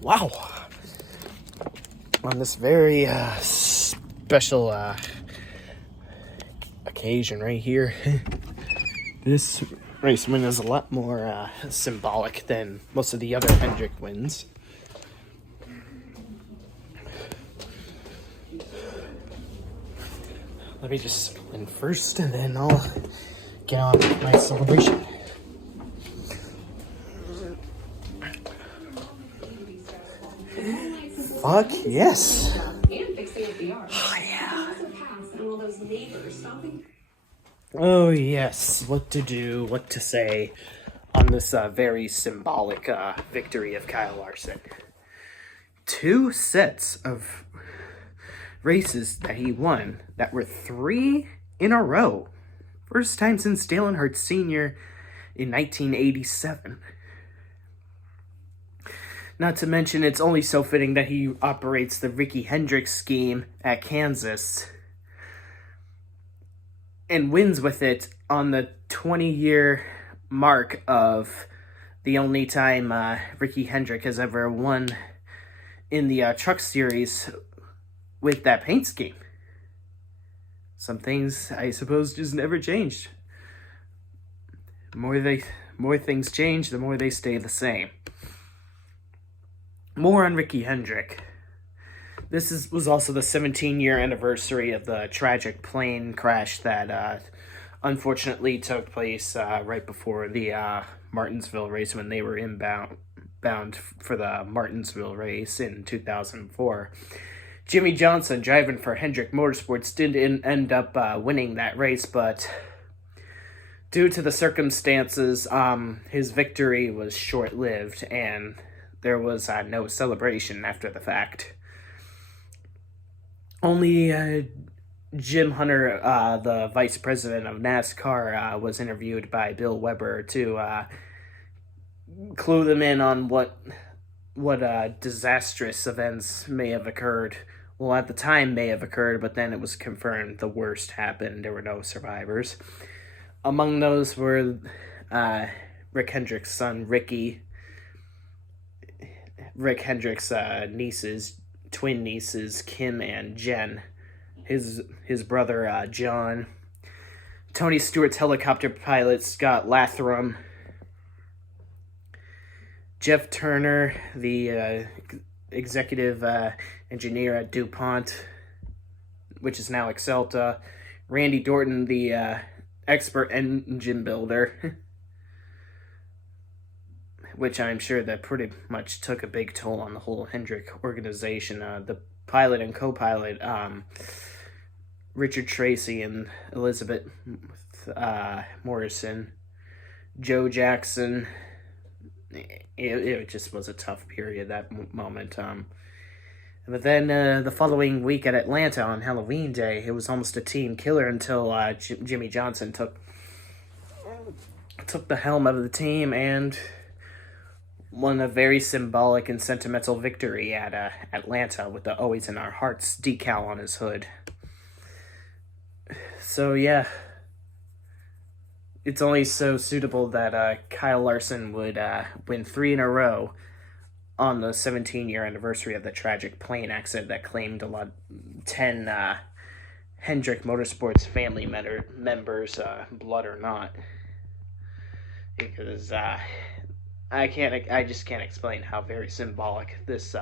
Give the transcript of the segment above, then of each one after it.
Wow. On this very special occasion right here, this race win is a lot more symbolic than most of the other Hendrick wins. Let me just win first, and then I'll get on with my celebration. Fuck yes. Oh yeah. Oh yes. What to do, what to say on this very symbolic victory of Kyle Larson. 2 sets of races that he won that were 3 in a row. First time since Dale Earnhardt Sr. in 1987. Not to mention, it's only so fitting that he operates the Ricky Hendrick scheme at Kansas and wins with it on the 20-year mark of the only time Ricky Hendrick has ever won in the Truck Series with that paint scheme. Some things, I suppose, just never changed. The more things change, the more they stay the same. More on Ricky Hendrick. This was also the 17-year anniversary of the tragic plane crash that unfortunately took place right before the Martinsville race, when they were bound for the Martinsville race in 2004. Jimmy Johnson, driving for Hendrick Motorsports, did end up winning that race, but due to the circumstances, his victory was short-lived, and there was no celebration after the fact. Only Jim Hunter, the vice president of NASCAR, was interviewed by Bill Weber to clue them in on what disastrous events may have occurred. Well, at the time may have occurred, but then it was confirmed the worst happened. There were no survivors. Among those were Rick Hendrick's son, Ricky, Rick Hendrick's twin nieces, Kim and Jen, his brother, John, Tony Stewart's helicopter pilot, Scott Latham, Jeff Turner, the executive engineer at DuPont, which is now Axalta, Randy Dorton, the expert engine builder, which I'm sure that pretty much took a big toll on the whole Hendrick organization. The pilot and co-pilot, Richard Tracy and Elizabeth Morrison, Joe Jackson. It just was a tough period, that moment. But then the following week at Atlanta on Halloween Day, it was almost a team killer until Jimmy Johnson took the helm of the team and won a very symbolic and sentimental victory at Atlanta with the "Always in Our Hearts" decal on his hood. So yeah, it's only so suitable that Kyle Larson would win 3 in a row on the 17-year anniversary of the tragic plane accident that claimed 10 Hendrick Motorsports family members, blood or not. Because I just can't explain how very symbolic this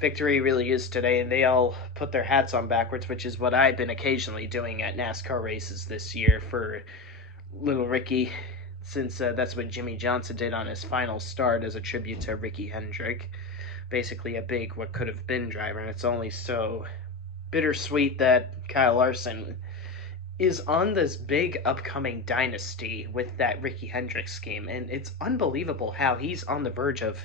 victory really is today, and they all put their hats on backwards, which is what I've been occasionally doing at NASCAR races this year for little Ricky, since that's what Jimmy Johnson did on his final start as a tribute to Ricky Hendrick. Basically a big what could have been driver, and it's only so bittersweet that Kyle Larson is on this big upcoming dynasty with that Ricky Hendrick scheme, and it's unbelievable how he's on the verge of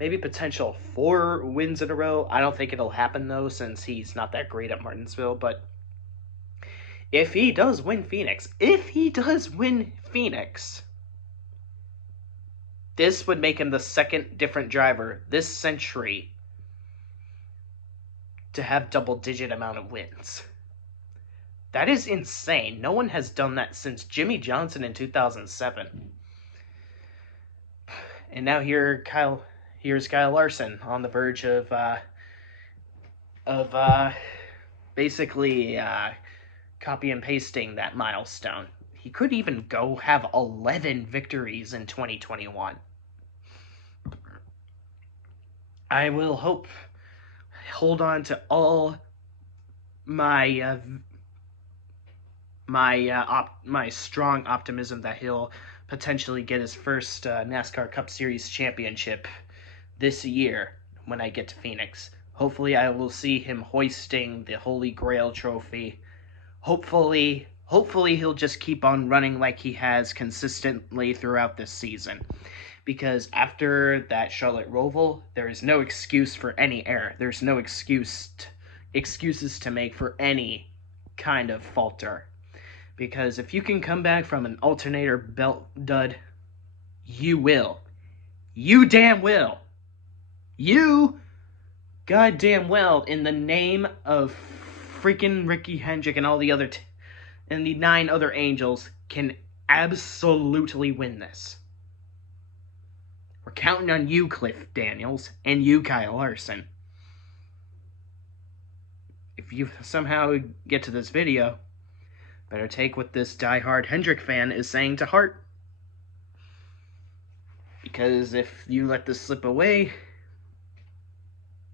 maybe potential 4 wins in a row. I don't think it'll happen, though, since he's not that great at Martinsville, but if he does win Phoenix, this would make him the second different driver this century to have double-digit amount of wins. That is insane. No one has done that since Jimmy Johnson in 2007. And now here's Kyle Larson on the verge of basically copy and pasting that milestone. He could even go have 11 victories in 2021. I will hold on to all my my strong optimism that he'll potentially get his first NASCAR Cup Series championship this year when I get to Phoenix. Hopefully I will see him hoisting the Holy Grail trophy. Hopefully he'll just keep on running like he has consistently throughout this season. Because after that Charlotte Roval, there is no excuse for any error. There's no excuses to make for any kind of falter. Because if you can come back from an alternator belt dud, you will. You damn will. You goddamn well, in the name of freaking Ricky Hendrick and all the other and the 9 other angels, can absolutely win this. We're counting on you, Cliff Daniels, and you, Kyle Larson. If you somehow get to this video, better take what this diehard Hendrick fan is saying to heart. Because if you let this slip away,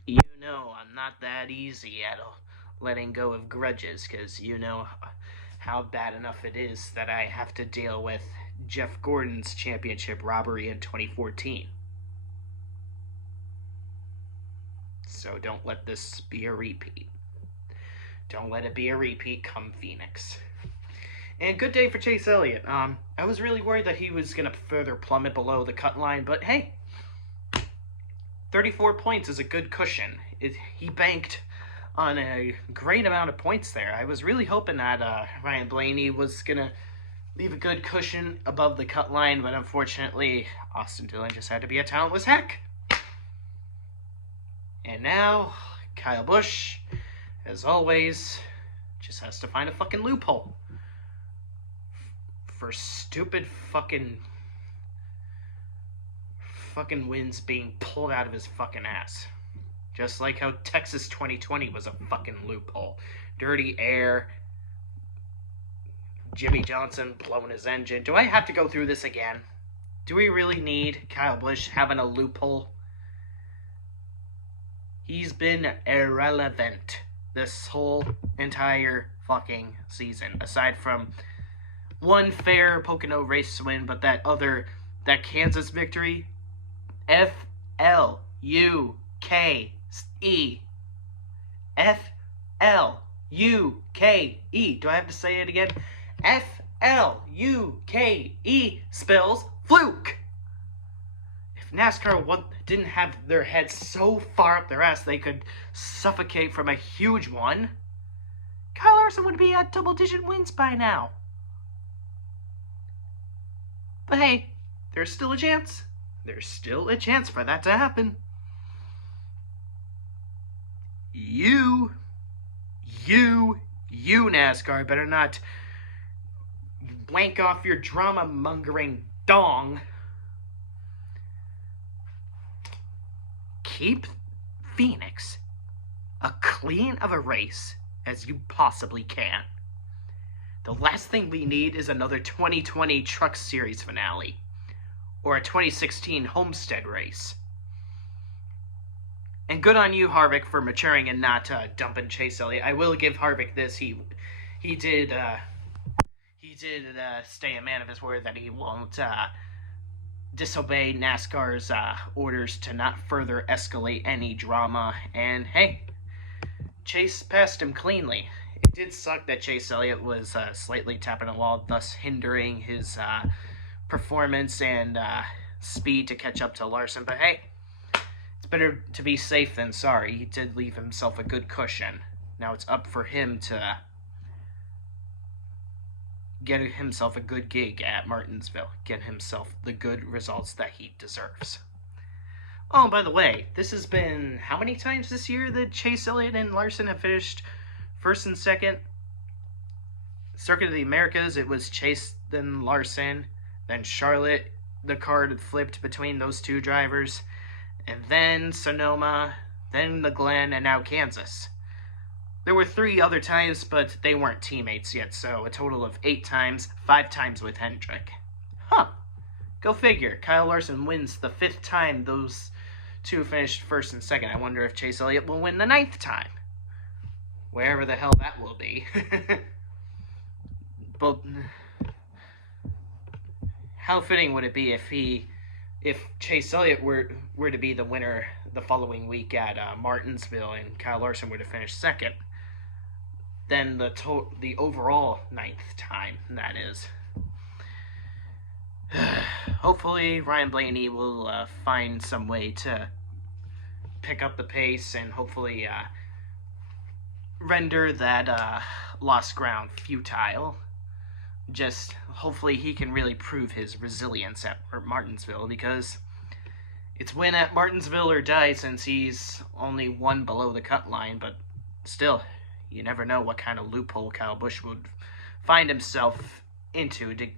you know I'm not that easy at letting go of grudges, because you know how bad enough it is that I have to deal with Jeff Gordon's championship robbery in 2014. So don't let this be a repeat. Don't let it be a repeat come Phoenix. And good day for Chase Elliott. I was really worried that he was going to further plummet below the cut line, but hey, 34 points is a good cushion. He banked on a great amount of points there. I was really hoping that Ryan Blaney was going to leave a good cushion above the cut line, but unfortunately, Austin Dillon just had to be a talentless heck. And now, Kyle Busch, as always, just has to find a fucking loophole for stupid fucking wins being pulled out of his fucking ass. Just like how Texas 2020 was a fucking loophole. Dirty air, Jimmy Johnson blowing his engine. Do I have to go through this again? Do we really need Kyle Busch having a loophole? He's been irrelevant this whole entire fucking season. Aside from one fair Pocono race win, but that Kansas victory, F-L-U-K-E. F-L-U-K-E. Do I have to say it again? F-L-U-K-E spells fluke. If NASCAR didn't have their heads so far up their ass they could suffocate from a huge one, Kyle Larson would be at double-digit wins by now. But hey, there's still a chance. There's still a chance for that to happen. You NASCAR better not wank off your drama-mongering dong. Keep Phoenix as clean of a race as you possibly can. The last thing we need is another 2020 Truck Series finale or a 2016 Homestead race. And good on you, Harvick, for maturing and not dumping Chase Elliott. I will give Harvick this. He did stay a man of his word that he won't disobey NASCAR's orders to not further escalate any drama. And hey, Chase passed him cleanly. It did suck that Chase Elliott was slightly tapping a wall, thus hindering his performance and speed to catch up to Larson. But hey, it's better to be safe than sorry. He did leave himself a good cushion. Now it's up for him to get himself a good gig at Martinsville. Get himself the good results that he deserves. Oh, by the way, this has been how many times this year that Chase Elliott and Larson have finished first and second? Circuit of the Americas, it was Chase, then Larson, then Charlotte. The card flipped between those two drivers, and then Sonoma, then the Glen, and now Kansas. There were 3 other times, but they weren't teammates yet, so a total of 8 times, 5 times with Hendrick. Huh. Go figure. Kyle Larson wins the 5th time those two finished first and second. I wonder if Chase Elliott will win the 9th time. Wherever the hell that will be. But how fitting would it be if Chase Elliott were to be the winner the following week at Martinsville and Kyle Larson were to finish second? Then the overall 9th time, that is. Hopefully Ryan Blaney will find some way to pick up the pace and hopefully render that lost ground futile. Just hopefully he can really prove his resilience at Martinsville, because it's win at Martinsville or die, since he's only 1 below the cut line. But still, you never know what kind of loophole Kyle Busch would find himself into to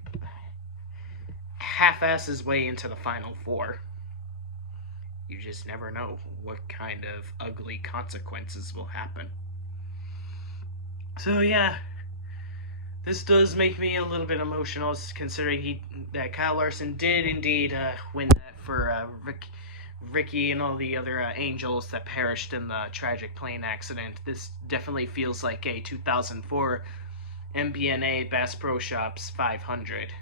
half-ass his way into the Final Four. You just never know what kind of ugly consequences will happen. So yeah, this does make me a little bit emotional, considering that Kyle Larson did indeed win that for Ricky and all the other Angels that perished in the tragic plane accident. This definitely feels like a 2004 MBNA Bass Pro Shops 500.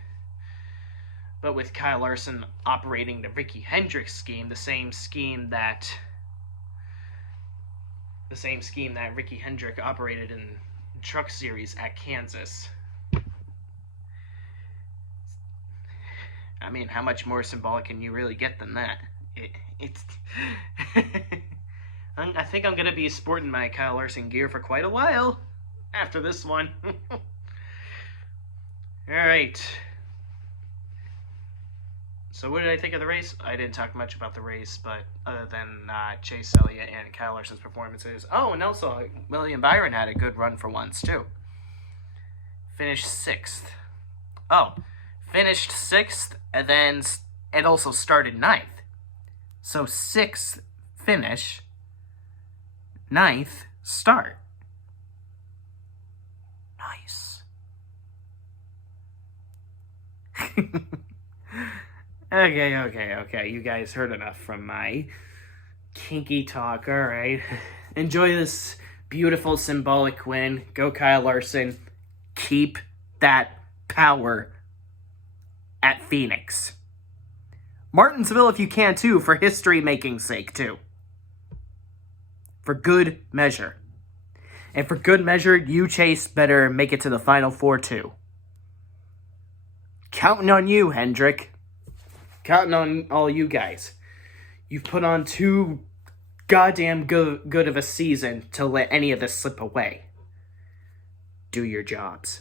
But with Kyle Larson operating the Ricky Hendrick scheme, the same scheme that Ricky Hendrick operated in Truck Series at Kansas. I mean, how much more symbolic can you really get than that? It's I think I'm gonna be sporting my Kyle Larson gear for quite a while after this one. Alright. So what did I think of the race? I didn't talk much about the race, but other than Chase Elliott and Kyle Larson's performances. Oh, and also William Byron had a good run for once, too. Finished 6th. Oh, finished 6th, and then it also started 9th. So 6th finish, 9th start. Nice. Okay. You guys heard enough from my kinky talk, alright? Enjoy this beautiful symbolic win. Go Kyle Larson. Keep that power at Phoenix. Martinsville if you can too, for history-making sake too. For good measure. And for good measure, you, Chase, better make it to the Final Four too. Counting on you, Hendrick. Counting on all you guys. You've put on too goddamn good of a season to let any of this slip away. Do your jobs.